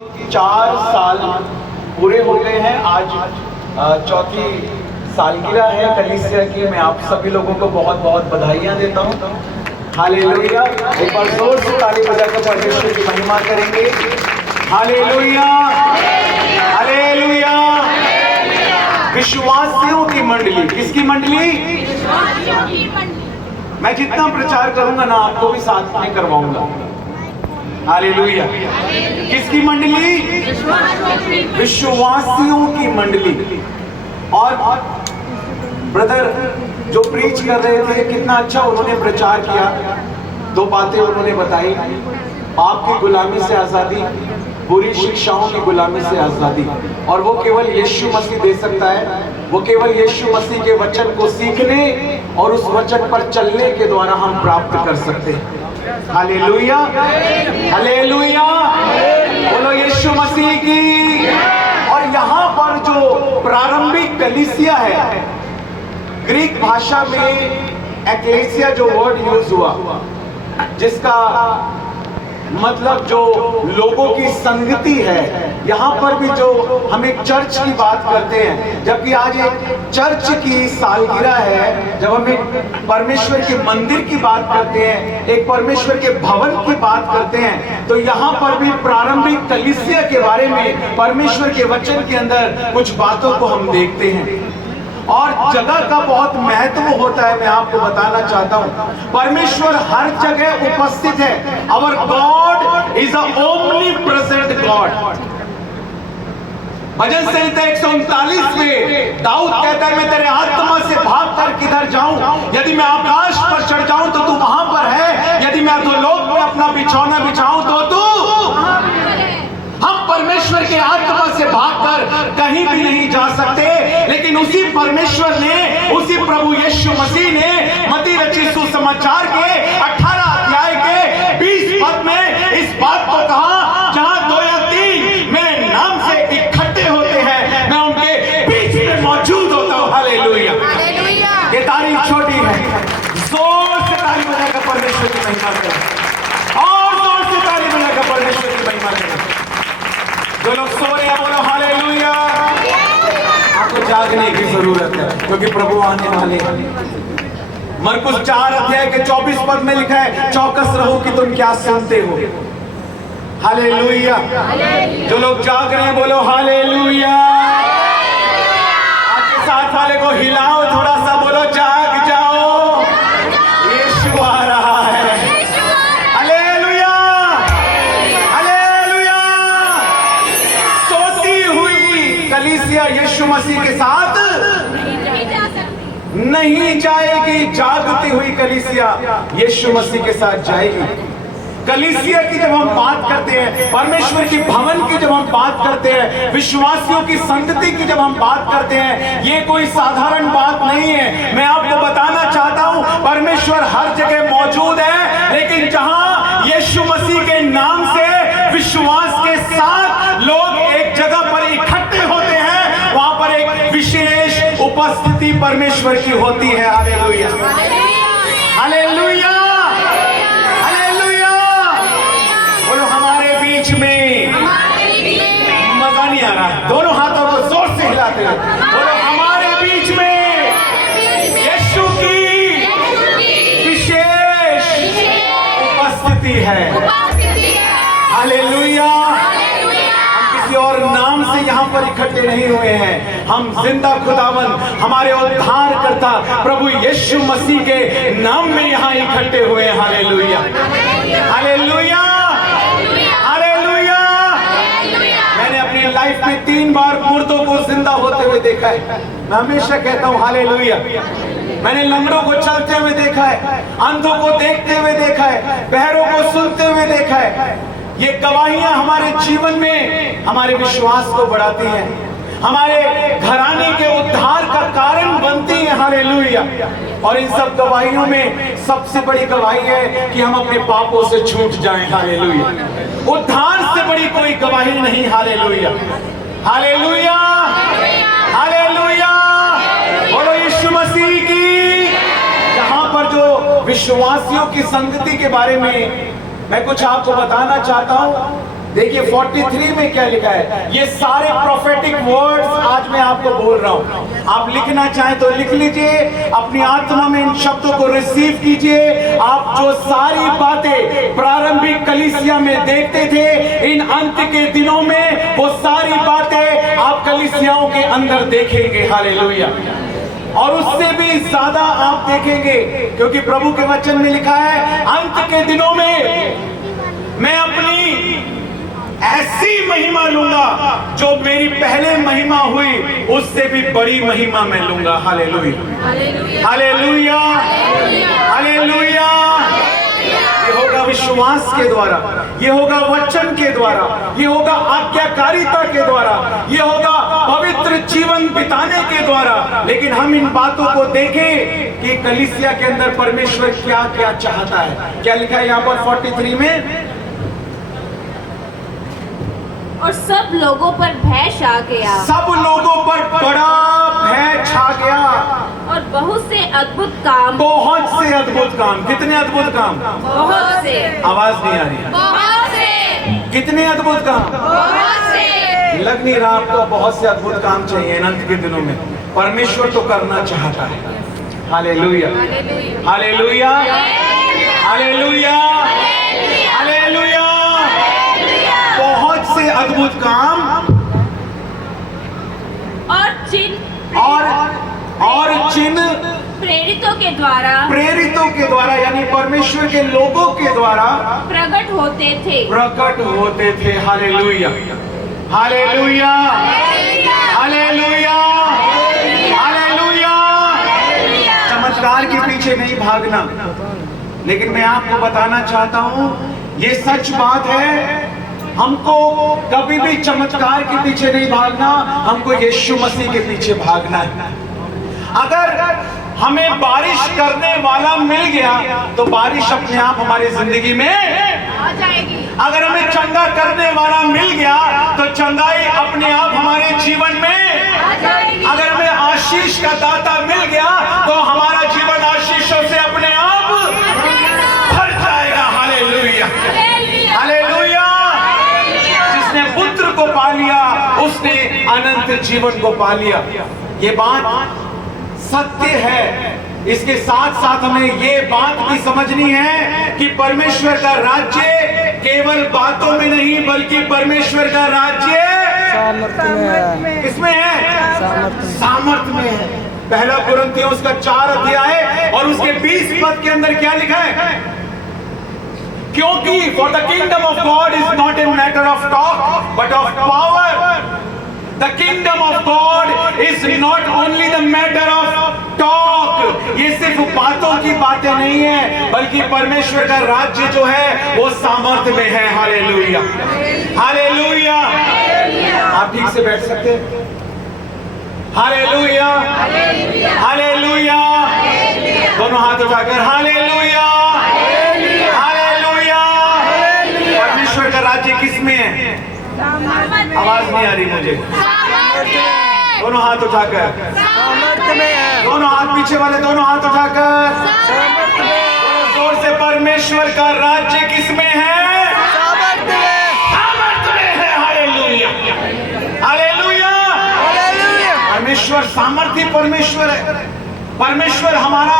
4 साल पूरे हो गए हैं। आज चौथी सालगिरह है कलीसिया की। मैं आप सभी लोगों को बहुत बहुत बधाइयां देता हूं। हालेलुया। एक बार जोर से ताली बजाकर परमेश्वर की महिमा करेंगे। Hallelujah, hallelujah. विश्वासियों की मंडली, किसकी मंडली? विश्वासियों की मंडली। मैं जितना प्रचार करूंगा ना आपको भी साथ में करवाऊंगा। हालेलुया। किसकी मंडली? विश्वासियों की मंडली। और ब्रदर जो प्रीच कर रहे थे, कितना अच्छा उन्होंने प्रचार किया। 2 बातें उन्होंने बताई, पाप की गुलामी से आजादी, बुरी शिक्षाओं की गुलामी से आजादी। और वो केवल यीशु मसीह दे सकता है। वो केवल यीशु मसीह के वचन को सीखने और उस वचन पर चलने के द्वारा हम प्राप्त कर सकते हैं। Hallelujah, hallelujah. बोलो यीशु मसीह की। और यहाँ पर जो प्रारंभिक कलीसिया है, ग्रीक भाषा में एक्लेसिया जो वर्ड यूज हुआ, जिसका मतलब जो लोगों की संगति है। यहाँ पर भी जो हम एक चर्च की बात करते हैं, जबकि आज एक चर्च की सालगिरह है, जब हम एक परमेश्वर के मंदिर की बात करते हैं, एक परमेश्वर के भवन की बात करते हैं, तो यहाँ पर भी प्रारंभिक कलीसिया के बारे में परमेश्वर के वचन के अंदर कुछ बातों को हम देखते हैं। और जगह का बहुत महत्व होता है। मैं आपको बताना चाहता हूं, परमेश्वर हर जगह उपस्थित है। Our God is a omni present God. भजन संहिता 139 में दाऊद कहता है, मैं तेरे आत्मा से भागकर किधर जाऊं? यदि मैं आकाश पर चढ़ जाऊं तो तू वहां पर है, यदि मैं अधोलोक में अपना बिछौना बिछाऊं तो तू। हम परमेश्वर के आत्मा से भागकर कहीं भी नहीं जा सकते, लेकिन उसी परमेश्वर ने, उसी प्रभु यीशु मसीह ने मत्ती रचित सुसमाचार के 18 अध्याय के 20 पद में इस बात को कहा, जहां 2 या 3 मेरे नाम से इकट्ठे होते हैं, मैं उनके बीच में मौजूद होता हूं। हालेलुया। ये तारीफ छोटी है। जोर से ताली बजाकर परमेश्वर की महिमा करें, और जोर से ताली बजाकर परमेश्वर की महिमा करें। जो लोग सो रहे हैं बोलो हालेलुया। आपको जागने की जरूरत है, क्योंकि प्रभु आने वाले हैं। मरकुस 4 अध्याय के 24 पद में लिखा है, चौकस रहो कि तुम क्या सुनते हो। हालेलुया। जो लोग जाग रहे हैं बोलो हालेलुया। आपके साथ वाले को हिलाओ थोड़ा सा, बोलो जाग जाओ, यीशु आ रहा है। Hallelujah, hallelujah. सोती हुई कलीसिया यीशु मसीह के साथ नहीं जाएगी, जागती हुई कलीसिया यीशु मसीह के साथ जाएगी। कलीसिया की जब हम बात करते हैं, परमेश्वर की भवन की जब हम बात करते हैं, विश्वासियों की संगति की जब हम बात करते हैं, ये कोई साधारण बात नहीं है। मैं आपको बताना चाहता हूं, परमेश्वर हर जगह मौजूद है, लेकिन जहां यीशु मसीह के नाम से विश्वास के साथ लोग एक जगह पर इकट्ठे होते हैं, वहां पर एक विशेष उपस्थिति परमेश्वर की होती है। Hallelujah, hallelujah, hallelujah. बोलो हमारे बीच में। मजा नहीं आ रहा, दोनों हाथों को जोर से हिलाते हैं। बोलो हमारे बीच में यीशु की विशेष उपस्थिति है। हालेलुया। और नाम से यहाँ पर इकट्ठे नहीं हुए हैं, हम जिंदा खुदावन, हमारे उद्धारकर्ता प्रभु यीशु मसीह के नाम में यहाँ इकट्ठे हुए हैं। Hallelujah, hallelujah, hallelujah. मैंने अपनी लाइफ में 3 बार मुर्दों को जिंदा होते हुए देखा है। मैं हमेशा कहता हूँ हालेलुया। मैंने लंगड़ों को चलते हुए देखा है, अंधों को देखते हुए देखा है, बहरों को सुनते हुए देखा है। ये गवाहियां हमारे जीवन में हमारे विश्वास को बढ़ाती हैं, हमारे घराने के उद्धार का कारण बनती हैं। हालेलुया। और इन सब गवाहियों में सबसे बड़ी गवाही है कि हम अपने पापों से छूट जाएं। हालेलुया। उद्धार से बड़ी कोई गवाही नहीं। Hallelujah, hallelujah, hallelujah. बोलो यीशु मसीह की। यहाँ पर जो विश्वासियों की संगति के बारे में मैं कुछ आपको बताना चाहता हूं। देखिए 43 में क्या लिखा है। ये सारे प्रोफेटिक वर्ड्स आज मैं आपको बोल रहा हूं। आप लिखना चाहें तो लिख लीजिए, अपनी आत्मा में इन शब्दों को रिसीव कीजिए। आप जो सारी बातें प्रारंभिक कलीसिया में देखते थे, इन अंत के दिनों में वो सारी बातें आप कलीसियाओं के अंदर देखेंगे। हालेलुया। और उससे भी ज्यादा आप देखेंगे, क्योंकि प्रभु के वचन में लिखा है, अंत के दिनों में मैं अपनी ऐसी महिमा लूंगा जो मेरी पहले महिमा हुई उससे भी बड़ी महिमा मैं लूंगा। Hallelujah, hallelujah, hallelujah. ये होगा विश्वास के द्वारा, ये होगा वचन के द्वारा, ये होगा आज्ञाकारिता के द्वारा, ये होगा पवित्र जीवन बिताने के द्वारा। लेकिन हम इन बातों को देखें कि कलीसिया के अंदर परमेश्वर क्या क्या चाहता है। क्या लिखा है यहाँ पर 43 में? और सब लोगों पर भय छा गया, सब लोगों पर बड़ा भय छा गया, और बहुत से अद्भुत काम, बहुत से अद्भुत काम। कितने अद्भुत काम? बहुत से, आवाज नहीं आ रही है। बहुत से, कितने अद्भुत काम? बहुत से। लग नहीं रहा आपको बहुत से अद्भुत काम चाहिए अनंत के दिनों में। परमेश्वर तो करना चाहता है। Hallelujah, hallelujah, hallelujah, hallelujah. बहुत से अद्भुत काम और चिन्ह, और चिन्ह प्रेरितों के द्वारा, प्रेरितों के द्वारा यानी परमेश्वर के लोगों के द्वारा प्रकट होते थे, प्रकट होते थे। Hallelujah, hallelujah, hallelujah, hallelujah. चमत्कार के पीछे नहीं भागना, लेकिन मैं आपको बताना चाहता हूं, ये सच बात है। हमको कभी भी चमत्कार के पीछे नहीं भागना, हमको यीशु मसीह के पीछे भागना है। अगर हमें बारिश करने वाला मिल गया तो बारिश अपने आप हमारी जिंदगी में आ जाएगी। अगर हमें चंगा करने वाला मिल गया तो चंगाई अपने आप हमारे जीवन में आ जाएगी। अगर हमें आशीष का दाता मिल गया तो हमारा जीवन आशीषों से अपने आप भर जाएगा। Hallelujah, hallelujah. जिसने पुत्र को पा लिया उसने अनंत जीवन को पा लिया। ये बात सत्य है। इसके साथ साथ हमें ये बात भी समझनी है कि परमेश्वर का राज्य केवल बातों में नहीं बल्कि परमेश्वर का राज्य किसमें है? सामर्थ में है। पहला कुरिन्थियों उसका 4 अध्याय और उसके 20 पद के अंदर क्या लिखा है? क्योंकि for the kingdom of God is not a matter of talk but of power. The kingdom of God is not only the matter of talk. ये सिर्फ बातों की बातें नहीं है बल्कि परमेश्वर का राज्य जो है वो सामर्थ्य में है। Hallelujah, hallelujah. आप ठीक से बैठ सकते हैं? Hallelujah, hallelujah. दोनों हाथ उठाकर हालेलुया, हालेलुया। परमेश्वर का राज्य किसमें है? आवाज नहीं आ रही मुझे। दोनों हाथ उठाकर, दोनों हाथ पीछे वाले दोनों हाथ उठाकर जोर से, परमेश्वर का राज्य किसमें है? सामर्थ्य में है। Hallelujah, hallelujah. परमेश्वर सामर्थ्य परमेश्वर है। परमेश्वर हमारा,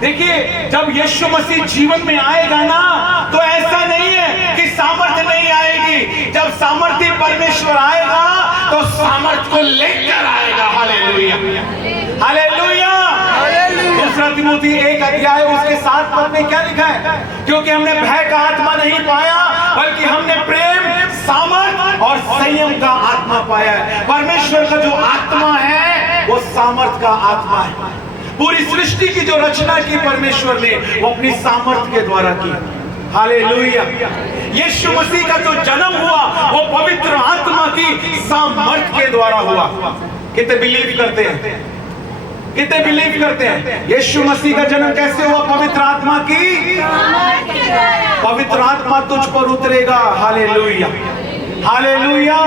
देखिए जब यीशु मसीह जीवन में आएगा ना तो ऐसा नहीं है कि सामर्थ्य नहीं आएगी। जब सामर्थ्य परमेश्वर आएगा तो सामर्थ्य को लेकर आएगा। Hallelujah, hallelujah. दूसरा तिमोथी 1 अध्याय उसके 7 पद में क्या लिखा है? क्योंकि हमने भय का आत्मा नहीं पाया बल्कि हमने प्रेम, सामर्थ और संयम का आत्मा पाया है। परमेश्वर का जो आत्मा है वो सामर्थ का आत्मा है। पूरी सृष्टि की जो रचना की परमेश्वर ने वो अपनी सामर्थ के द्वारा की। हालेलुया। यीशु मसीह का जो जन्म हुआ वो पवित्र आत्मा की सामर्थ के द्वारा हुआ। कितने बिलीव करते हैं? कितने बिलीव करते हैं? यीशु मसीह का जन्म कैसे हुआ? पवित्र आत्मा की। पवित्र आत्मा तुझ पर उतरेगा। Hallelujah, hallelujah.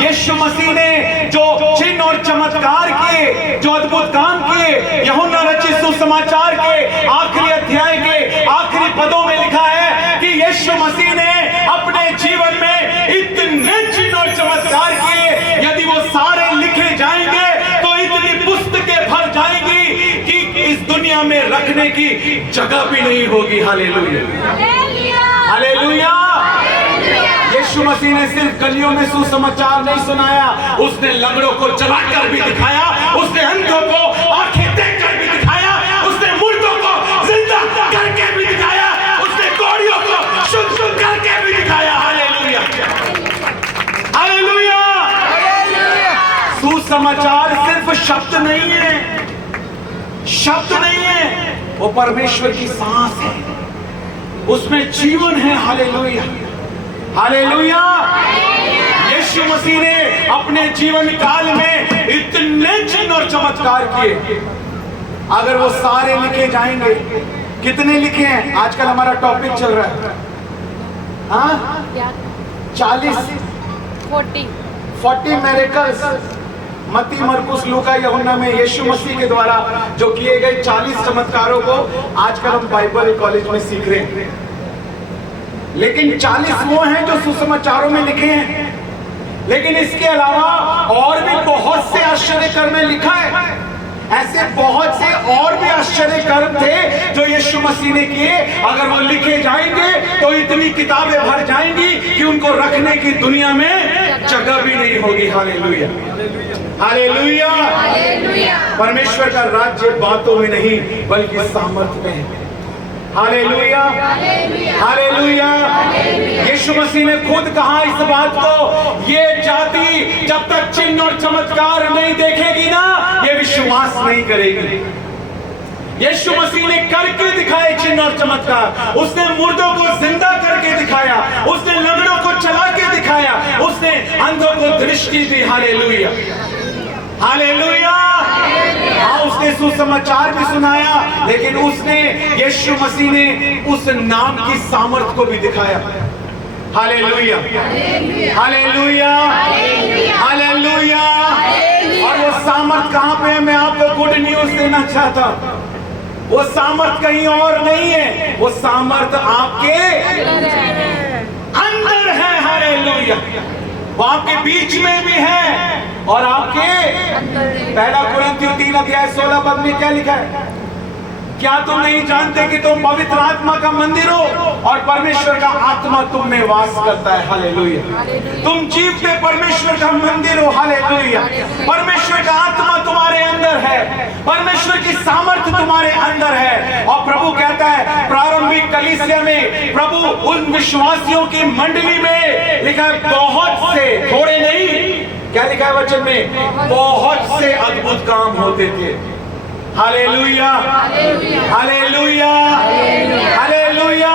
यीशु मसीह ने जो चिन्ह और चमत्कार किए, जो अद्भुत काम किए, यूहन्ना रचित सुसमाचार के आखिरी अध्याय के आखिरी पदों में लिखा है कि यीशु मसीह ने अपने जीवन में दुनिया में रखने की जगह भी नहीं होगी। Hallelujah, hallelujah. यीशु मसीह ने सिर्फ गलियों में सुसमाचार नहीं सुनाया, उसने लंगड़ों को चलाकर भी दिखाया, उसने अंधों को आंखें देखकर भी दिखाया, उसने मुर्दों को जिंदा करके भी दिखाया, उसने कोढ़ियों को शुद्ध करके भी दिखाया। Hallelujah, hallelujah. सुसमाचार सिर्फ शब्द नहीं है, शब्द नहीं है, वो परमेश्वर की सांस है, उसमें जीवन है। Hallelujah, hallelujah. यीशु मसीह ने अपने जीवन काल में इतने चिन्ह और चमत्कार किए, अगर वो सारे लिखे जाएंगे, कितने लिखे हैं? आजकल हमारा टॉपिक चल रहा है, हाँ, 40 मिरेकल्स, मत्ती, मरकुस, लूका, यूहन्ना में यीशु मसीह के द्वारा जो किए गए 40 चमत्कारों को आजकल हम बाइबल कॉलेज में सीख रहे हैं। लेकिन 40 वो हैं जो सुसमाचारों में लिखे हैं, लेकिन इसके अलावा और भी बहुत से आश्चर्य कर्म में लिखा है। ऐसे बहुत से और भी आश्चर्य कर्म थे जो यीशु मसीह ने किए, अगर वो लिखे जाएंगे तो इतनी किताबें भर जाएंगी कि उनको रखने की दुनिया में जगह भी नहीं होगी। Hallelujah, hallelujah. परमेश्वर का राज्य बातों में नहीं बल्कि सामर्थ्य में है। Hallelujah, hallelujah. यीशु मसीह ने खुद कहा इस बात को, ये जाति जब तक चिन्ह और चमत्कार नहीं देखेगी ना, ये विश्वास नहीं करेगी। यीशु मसीह ने करके दिखाए चिन्ह और चमत्कार, उसने मुर्दों को जिंदा करके दिखाया, उसने लंगड़ों को चला के दिखाया, उसने अंधों को दृष्टि दी। Hallelujah, hallelujah. हाँ, उसने सुसमाचार भी सुनाया, लेकिन उसने, यीशु मसीह ने उस नाम की सामर्थ को भी दिखाया। Hallelujah, hallelujah, hallelujah. और वो सामर्थ कहाँ पे है? मैं आपको गुड न्यूज देना चाहता हूँ, वो सामर्थ कहीं और नहीं है, वो सामर्थ आपके अंदर है। हालेलुया, वो आपके बीच में भी है और आपके पहला कुरिन्थियों 3:16 में क्या लिखा है? क्या तुम नहीं जानते कि तुम पवित्र आत्मा का मंदिर हो और परमेश्वर का आत्मा तुम में वास करता है? हालेलुया। तुम जीवते परमेश्वर का मंदिर हो। हालेलुया। परमेश्वर का आत्मा तुम्हारे अंदर है, परमेश्वर की सामर्थ्य तुम्हारे अंदर है। और प्रभु कहता है प्रारंभिक कलीसिया में, प्रभु उन विश्वासियों की मंडली में लिखा है, बहुत से, थोड़े नहीं, क्या लिखा है वचन में? बहुत से अद्भुत काम होते थे। Hallelujah, hallelujah, hallelujah.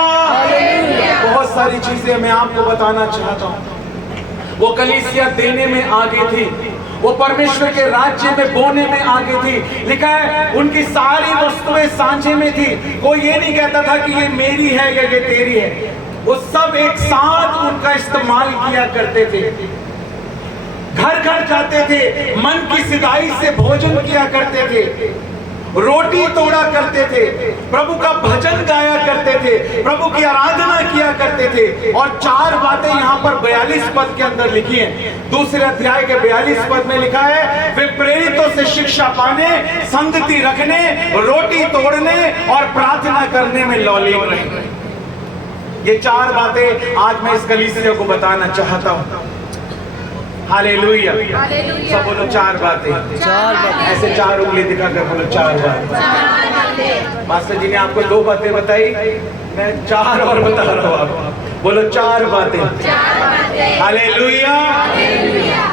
बहुत सारी चीजें मैं आपको बताना चाहता हूँ। वो कलीसिया देने में आगे थी, वो परमेश्वर के राज्य में बोने में आगे थी। लिखा है उनकी सारी वस्तुएं सांझे में थी। कोई ये नहीं कहता था कि ये मेरी है या ये तेरी है, वो सब एक साथ उनका इस्तेमाल किया करते थे। घर घर जाते थे, मन की सिधाई से भोजन किया करते थे, रोटी तोड़ा करते थे, प्रभु का भजन गाया करते थे, प्रभु की आराधना किया करते थे। और 4 बातें यहाँ पर 42 पद के अंदर लिखी हैं। दूसरे अध्याय के 42 पद में लिखा है, वे प्रेरितों से शिक्षा पाने, संगति रखने, रोटी तोड़ने और प्रार्थना करने में लौलीन रहे। ये 4 बातें आज मैं इस कलीसिया को बताना चाहता हूँ। हालेलुया, सब बोलो 4 बातें। ऐसे 4 उंगली दिखाकर बोलो 4 बातें। मास्टर जी ने आपको 2 बातें बताई, मैं 4 और बता रहा हूँ आपको। बोलो 4 बातें। हालेलुया।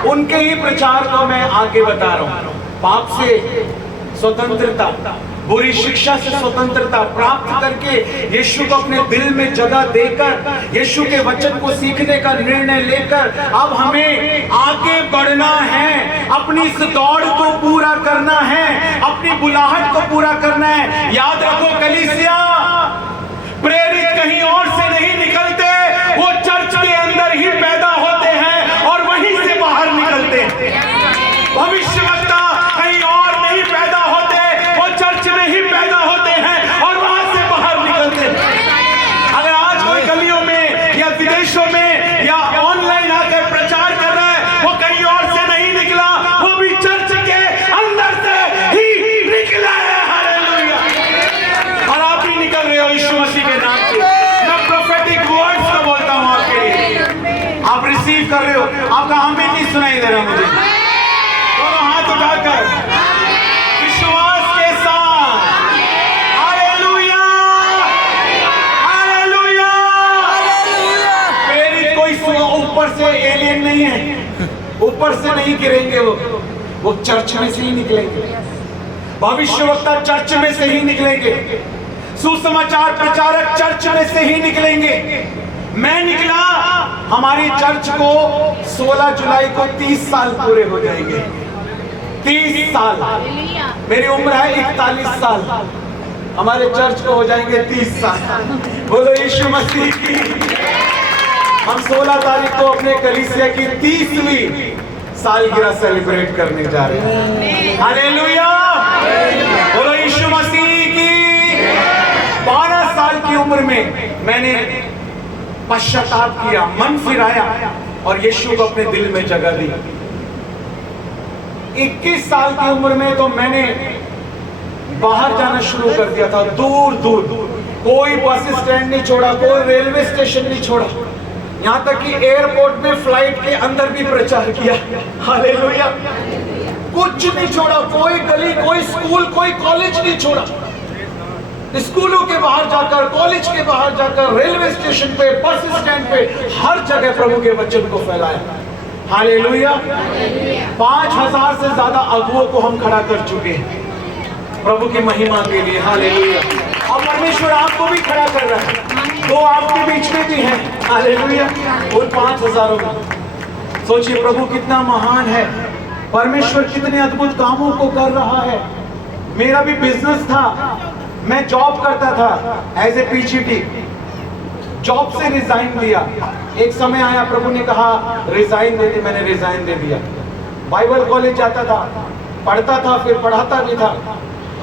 उनके ही प्रचार को मैं आगे बता रहा हूँ। पाप से स्वतंत्रता, बुरी शिक्षा से स्वतंत्रता प्राप्त करके यीशु को अपने दिल में जगह देकर, यीशु के वचन को सीखने का निर्णय लेकर अब हमें आगे बढ़ना है, अपनी इस दौड़ को पूरा करना है, अपनी बुलाहट को पूरा करना है। याद रखो कलीसिया, प्रेरित कहीं और से नहीं निकलते, वो चर्च के अंदर ही पैदा होते हैं और वहीं से बाहर निकलते हैं। भविष्यवक्ता कहीं और नहीं पैदा होते, वो चर्च में ही पैदा होते हैं और वहां से बाहर निकलते हैं। अगर आज कोई गलियों में या विदेशों में या ऑनलाइन आकर प्रचार कर रहा है, वो कहीं और से नहीं निकला, वो भी चर्च के अंदर से ही निकला है। हालेलुया, कर रहे हो, आपका आमीन नहीं सुनाई दे रहा मुझे। दोनों हाथ उठाकर विश्वास के साथ हालेलुया, हालेलुया। प्रेरित कोई ऊपर से एलियन नहीं है, ऊपर से नहीं गिरेंगे वो चर्च में से ही निकलेंगे। भविष्यवक्ता चर्च में से ही निकलेंगे, सुसमाचार प्रचारक चर्च में से ही निकलेंगे। मैं निकला, हमारी चर्च को 16 जुलाई को 30 साल पूरे हो जाएंगे। 30 साल, मेरी उम्र है 41 साल, हमारे चर्च को हो जाएंगे 30 साल। बोलो यीशु मसीह की। हम 16 तारीख को अपने कलीसिया की 30वीं सालगिरह सेलिब्रेट करने जा रहे हैं। हालेलुया, बोलो यीशु मसीह की। 12 साल की उम्र में मैंने पश्चाताप किया, मन फिराया और यीशु को अपने दिल में जगह दी। 21 साल की उम्र में तो मैंने बाहर जाना शुरू कर दिया था, दूर दूर। कोई बस स्टैंड नहीं छोड़ा, कोई रेलवे स्टेशन नहीं छोड़ा, यहाँ तक कि एयरपोर्ट में फ्लाइट के अंदर भी प्रचार किया। हालेलुया, कुछ नहीं छोड़ा, कोई गली, कोई स्कूल, कोई कॉलेज नहीं छोड़ा। स्कूलों के बाहर जाकर, कॉलेज के बाहर जाकर, रेलवे स्टेशन पे, बस स्टैंड पे, हर जगह प्रभु के वचन को फैलाया। हालेलुया। 5000 से ज्यादा अगुओं को हम खड़ा कर चुके हैं प्रभु की महिमा के लिए। हालेलुया। और परमेश्वर आपको भी खड़ा कर रहा है, वो आपके बीच में भी है। हालेलुया। उन 5000 में सोचिए प्रभु कितना महान है, परमेश्वर कितने अद्भुत कामों को कर रहा है। मेरा भी बिजनेस था, मैं जॉब करता था एज ए पीजीटी, जॉब से रिजाइन दिया। एक समय आया, प्रभु ने कहा रिजाइन दे दे, मैंने रिजाइन दे दिया। बाइबल कॉलेज जाता था, पढ़ता था, फिर पढ़ाता भी था।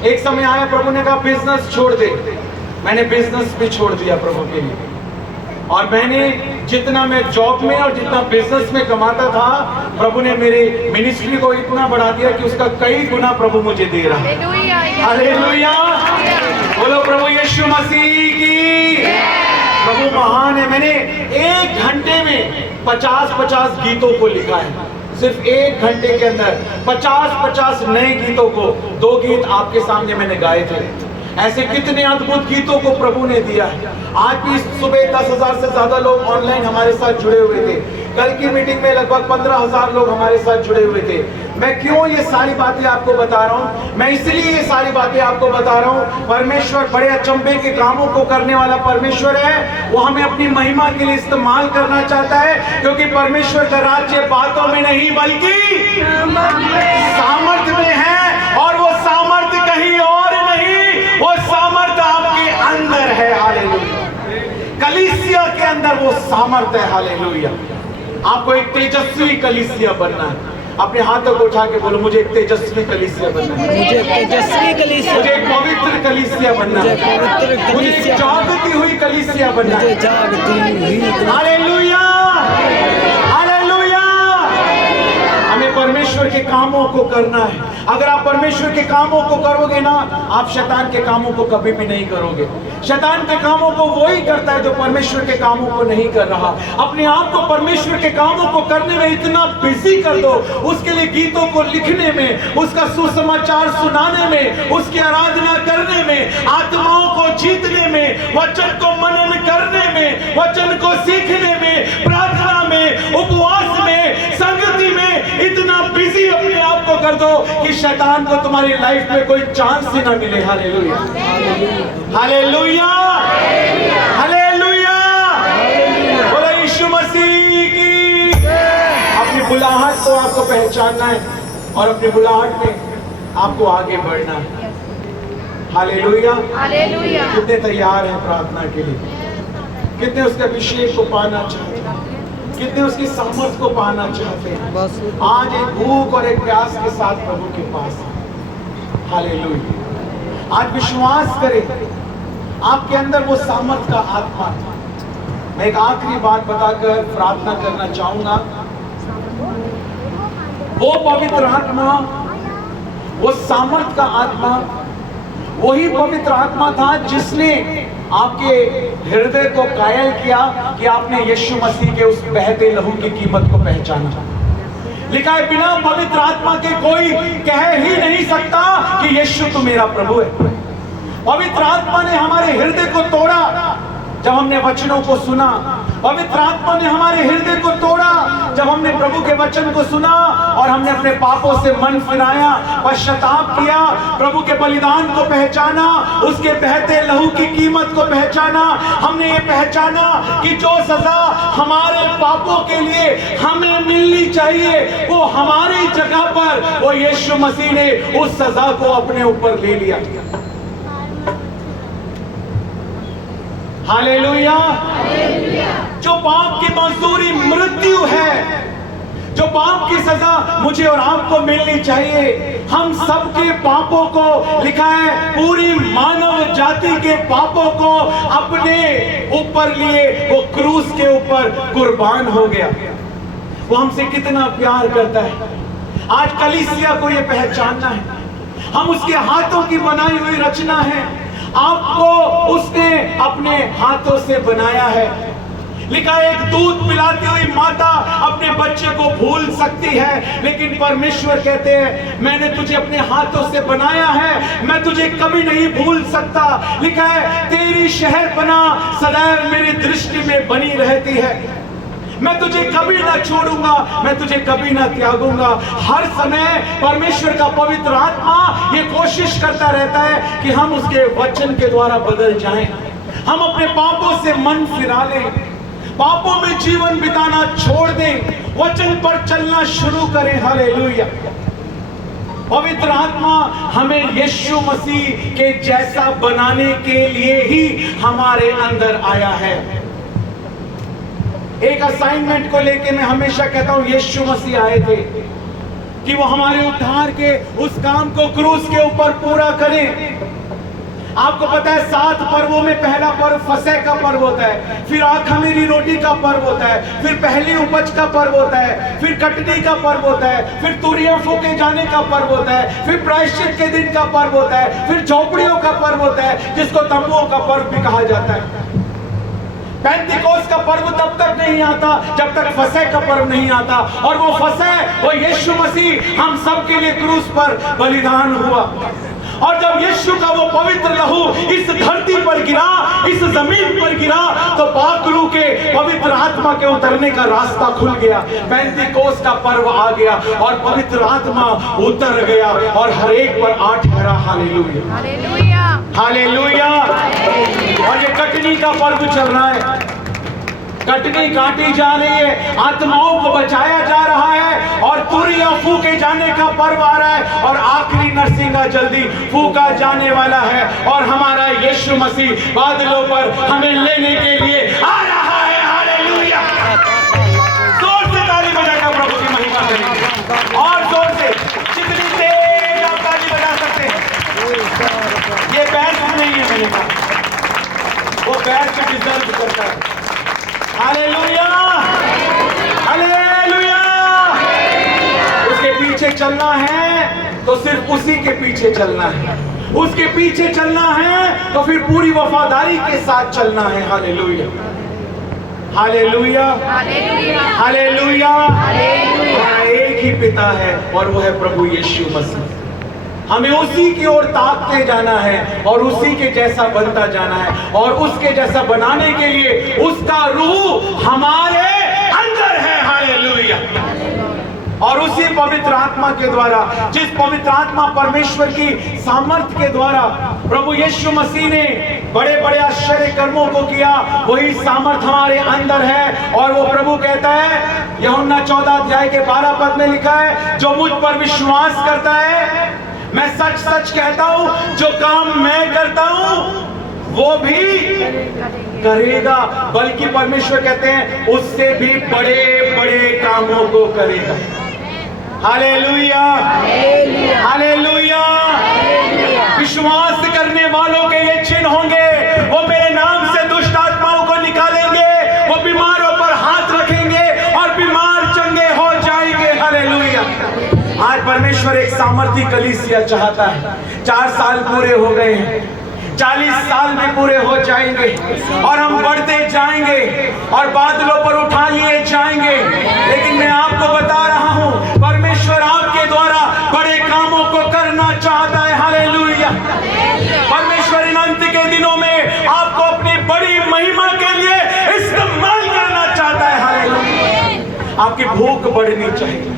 एक समय आया, प्रभु ने कहा बिजनेस छोड़ दे, मैंने बिजनेस भी छोड़ दिया प्रभु के लिए। और मैंने जितना मैं जॉब में और जितना बिजनेस में कमाता था, प्रभु ने मेरी मिनिस्ट्री को इतना बढ़ा दिया कि उसका कई गुना प्रभु मुझे दे रहा है। हालेलुया, बोलो प्रभु यीशु मसीह की। प्रभु महान है। मैंने 1 घंटे में 50-50 गीतों को लिखा है, सिर्फ 1 घंटे के अंदर 50-50 नए गीतों को। 2 गीत आपके सामने मैंने गाए थे। ऐसे कितने अद्भुत गीतों को प्रभु ने दिया है। आज भी सुबह 10,000 से ज्यादा लोग ऑनलाइन हमारे साथ जुड़े हुए थे। कल की मीटिंग में लगभग 15,000 लोग हमारे साथ जुड़े हुए थे। मैं क्यों ये सारी बातें आपको बता रहा हूँ? मैं इसलिए ये सारी बातें आपको बता रहा हूँ, परमेश्वर बड़े अचंभे के कामों को करने वाला परमेश्वर है। वो हमें अपनी महिमा के लिए इस्तेमाल करना चाहता है, क्योंकि परमेश्वर का राज्य बातों में नहीं बल्कि सामर्थ्य में है। और वो सामर्थ्य कहीं और नहीं, वो सामर्थ्य आपके अंदर है। हालेलुया। कलीसिया के अंदर वो सामर्थ्य है। हालेलुया। आपको एक तेजस्वी कलीसिया बनना है। अपने हाथों को उठा के बोलो, मुझे एक तेजस्वी कलीसिया बनना है, मुझे एक तेजस्वी कलीसिया, मुझे एक पवित्र कलीसिया बनना है, मुझे एक जागती हुई कलीसिया बनना है। Hallelujah, hallelujah. हमें परमेश्वर के कामों को करना है। अगर आप परमेश्वर के कामों को करोगे ना, आप शैतान के कामों को कभी भी नहीं करोगे। शैतान के कामों को वही करता है जो परमेश्वर के कामों को नहीं कर रहा। अपने आप को परमेश्वर के कामों को करने में इतना बिजी कर दो, उसके लिए गीतों को लिखने में, उसका सुसमाचार सुनाने में, उसकी आराधना करने में, आत्माओं को जीतने में, वचन को मनन करने में, वचन को सीखने में, प्रार्थना में, उपवास में, संगति में इतना बिजी अपने आप को कर दो कि शैतान को तुम्हारी लाइफ में कोई चांस ही ना मिले। Hallelujah, hallelujah, hallelujah. बोलो यीशु मसीह की। अपनी बुलाहट को आपको पहचानना है और अपनी बुलाहट में आपको आगे बढ़ना है। Hallelujah, hallelujah. कितने तैयार हैं प्रार्थना के लिए? कितने उसके अभिषेक को पाना चाहते हैं? कितने उसकी सामर्थ को पाना चाहते हैं? आज एक भूख और एक प्यास के साथ प्रभु के पास। हालेलुया। आज विश्वास करें, आपके अंदर वो सामर्थ का आत्मा है। मैं एक आखिरी बात बताकर प्रार्थना करना चाहूंगा। वो पवित्र आत्मा, वो सामर्थ का आत्मा, वही पवित्र आत्मा था जिसने आपके हृदय को कायल किया कि आपने यीशु मसीह के उस बहते लहू की कीमत को पहचाना। लिखा है बिना पवित्र आत्मा के कोई कह ही नहीं सकता कि यीशु तो मेरा प्रभु है। पवित्र आत्मा ने हमारे हृदय को तोड़ा जब हमने वचनों को सुना। पवित्र आत्मा ने हमारे हृदय को तोड़ा जब हमने प्रभु के वचन को सुना और हमने अपने पापों से मन फिराया, पश्चाताप किया, प्रभु के बलिदान को पहचाना, उसके बहते लहू की कीमत को पहचाना। हमने ये पहचाना कि जो सजा हमारे पापों के लिए हमें मिलनी चाहिए वो हमारी जगह पर वो यीशु मसीह ने उस सजा को अपने ऊपर ले लिया। हालेलुया। जो पाप की मजदूरी मृत्यु है, जो पाप की सजा मुझे और आपको मिलनी चाहिए, हम सबके पापों को, लिखा है पूरी मानव जाति के पापों को अपने ऊपर लिए वो क्रूस के ऊपर कुर्बान हो गया। वो हमसे कितना प्यार करता है। आज कलीसिया को ये पहचानना है। हम उसके हाथों की बनाई हुई रचना है। आपको उसने अपने हाथों से बनाया है। लिखा है एक दूध पिलाती हुई माता अपने बच्चे को भूल सकती है, लेकिन परमेश्वर कहते हैं मैंने तुझे अपने हाथों से बनाया है, मैं तुझे कभी नहीं भूल सकता। लिखा है तेरी शहरपना सदैव मेरी दृष्टि में बनी रहती है, मैं तुझे कभी ना छोड़ूंगा, मैं तुझे कभी ना त्यागूंगा। हर समय परमेश्वर का पवित्र आत्मा ये कोशिश करता रहता है कि हम उसके वचन के द्वारा बदल जाएं, हम अपने पापों से मन फिरा लें, पापों में जीवन बिताना छोड़ दें, वचन पर चलना शुरू करें। हालेलुया। पवित्र आत्मा हमें यीशु मसीह के जैसा बनाने के लिए ही हमारे अंदर आया है। एक असाइनमेंट को लेके मैं हमेशा कहता हूं यीशु मसीह आए थे कि वो हमारे उद्धार के उस काम को क्रूस के ऊपर पूरा करें। आपको पता है 7 पर्वों में पहला पर्व फसह का पर्व होता है, फिर खमीरी रोटी का पर्व होता है, फिर पहली उपज का पर्व होता है, फिर कटनी का पर्व होता है, फिर तुरियां फूके जाने का पर्व होता है, फिर प्रायश्चित के दिन का पर्व होता है, फिर झोपड़ियों का पर्व होता है जिसको तंबुओं का पर्व भी कहा जाता है। पेंतिकोस्त का पर्व तब तक नहीं आता जब तक फसह का पर्व नहीं आता, और वो फसह वो यीशु मसीह हम सब के लिए क्रूस पर बलिदान हुआ। और जब यीशु का वो पवित्र लहू इस धरती पर गिरा, इस जमीन पर गिरा, तो पाक रूह के पवित्र आत्मा के उतरने का रास्ता खुल गया। पेंतिकोस्त का पर्व आ गया और पवित्र आत्मा उतर गया और हर एक पर आ ठहरा। Hallelujah, hallelujah, hallelujah. और ये कटनी का पर्व चल रहा है, कटनी काटी जा रही है, आत्माओं को बचाया जा रहा है, और तुरियां फूके जाने का पर्व आ रहा है, और आखिरी नरसिंगा जल्दी फूका जाने वाला है, और हमारा यीशु मसीह बादलों पर हमें लेने के लिए आ रहा है। हालेलुया। जोर से ताली बजाकर प्रभु की महिमा करेंगे, और जोर से जितनी तेज आप ताली बजा सकते हैं। ये बैठ नहीं है, मैंने कहा वो बैठ के डिजर्व करता है। Hallelujah, hallelujah. उसके पीछे चलना है तो सिर्फ उसी के पीछे चलना है, उसके पीछे चलना है तो फिर पूरी वफादारी के साथ चलना है। Hallelujah, hallelujah, hallelujah. हमारा एक ही पिता है और वो है प्रभु यीशु मसीह। हमें उसी की ओर ताकते जाना है और उसी के जैसा बनता जाना है, और उसके जैसा बनाने के लिए उसका रूह हमारे अंदर है। हालेलुया। और उसी पवित्र आत्मा के द्वारा, जिस पवित्र आत्मा परमेश्वर की सामर्थ्य के द्वारा प्रभु यीशु मसीह ने बड़े बड़े आश्चर्य कर्मों को किया, वही सामर्थ हमारे अंदर है। और वो प्रभु कहता है यूहन्ना 14 अध्याय के 12 पद में लिखा है, जो मुझ पर विश्वास करता है, मैं सच सच कहता हूं जो काम मैं करता हूं वो भी करेगा, बल्कि परमेश्वर कहते हैं उससे भी बड़े बड़े कामों को करेगा। Hallelujah, hallelujah. विश्वास करने वालों के ये चिन्ह होंगे, वो मेरे नाम से दुष्ट आत्माओं को निकालेंगे, वो बीमारों पर हाथ रखेंगे और बीमार चंगे हो जाएंगे। हालेलुया। आज परमेश्वर एक सामर्थी कलीसिया चाहता है। 4 साल पूरे हो गए हैं, 40 साल भी पूरे हो जाएंगे और हम बढ़ते जाएंगे और बादलों पर उठा लिए जाएंगे। लेकिन मैं आपको बता रहा हूं, परमेश्वर आपके द्वारा बड़े कामों को करना चाहता है। हालेलुया। परमेश्वर इन अंत के दिनों में आपको अपनी बड़ी महिमा के लिए इस्तेमाल करना चाहता है। हालेलुया। आपकी भूख बढ़नी चाहिए,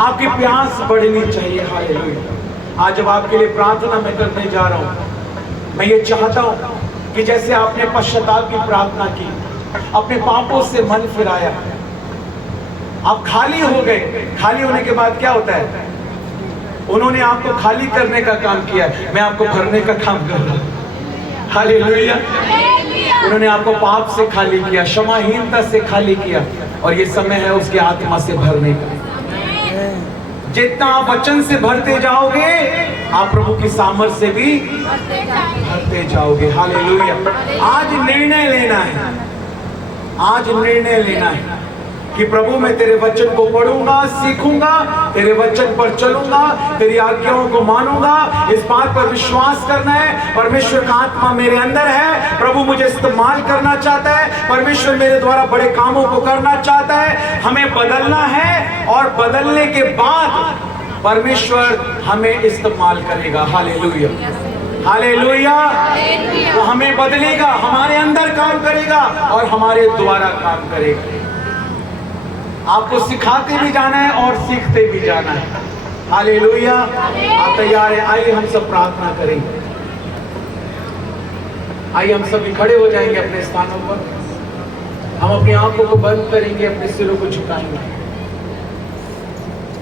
आपकी प्यास बढ़नी चाहिए। हालेलुया। आज जब आपके लिए प्रार्थना मैं करने जा रहा हूं, मैं ये चाहता हूं कि जैसे आपने पश्चाताप की प्रार्थना की, अपने पापों से मन फिराया, आप खाली हो गए। खाली होने के बाद क्या होता है? उन्होंने आपको खाली करने का काम किया, मैं आपको भरने का काम कर रहा हूं। हालेलुया। उन्होंने आपको पाप से खाली किया, क्षमाहीनता से खाली किया, और ये समय है उसकी आत्मा से भरने का। जितना आप वचन से भरते जाओगे, आप प्रभु की सामर्थ से भी भरते जाओगे। हालेलुया। आज निर्णय लेना है, आज निर्णय लेना है कि प्रभु मैं तेरे वचन को पढ़ूंगा, सीखूंगा, तेरे वचन पर चलूंगा, तेरी आज्ञाओं को मानूंगा। इस बात पर विश्वास करना है, परमेश्वर का आत्मा मेरे अंदर है, प्रभु मुझे इस्तेमाल करना चाहता है, परमेश्वर मेरे द्वारा बड़े कामों को करना चाहता है। हमें बदलना है और बदलने के बाद परमेश्वर हमें इस्तेमाल करेगा। हालेलुया। हालेलुया। वो हमें बदलेगा, हमारे अंदर काम करेगा और हमारे द्वारा काम करेगा। आपको सिखाते भी जाना है और सीखते भी जाना है। हालेलुया। आप तैयार हैं? आइए हम सब प्रार्थना करेंगे। आइए हम सभी खड़े हो जाएंगे अपने स्थानों पर। हम अपनी आंखों को बंद करेंगे, अपने सिरों को झुकाएंगे।